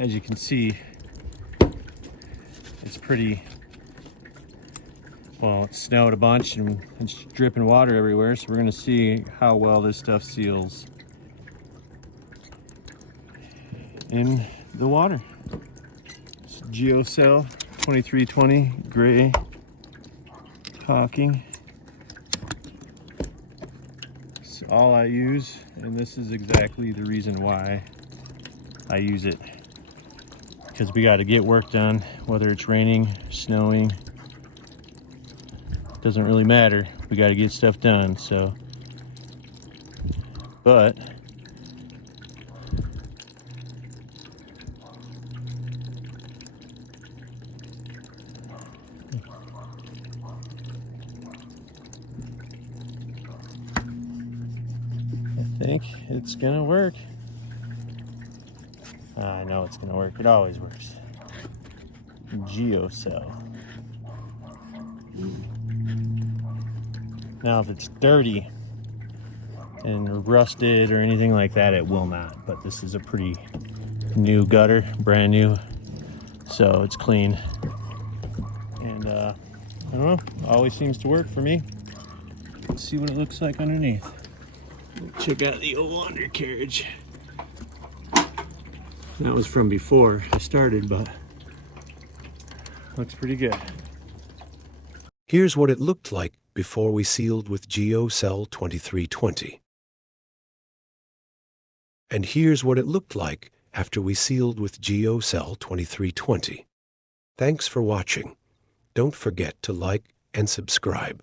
as you can see, it's pretty, well, it snowed a bunch and it's dripping water everywhere, so we're gonna see how well this stuff seals in the water. It's GeoCell 2320 gray caulking. It's all I use, and this is exactly the reason why I use it. Because we got to get work done, whether it's raining, snowing, doesn't really matter. We got to get stuff done. So, but I think it's gonna work. I know it's gonna work. It always works. GeoCell. Now, if it's dirty and rusted or anything like that, it will not. But this is a pretty new gutter, brand new, so it's clean. And I don't know, always seems to work for me. Let's see what it looks like underneath. Check out the old undercarriage. That was from before I started, but looks pretty good. Here's what it looked like before we sealed with GeoCell 2320. And here's what it looked like after we sealed with GeoCell 2320. Thanks for watching. Don't forget to like and subscribe.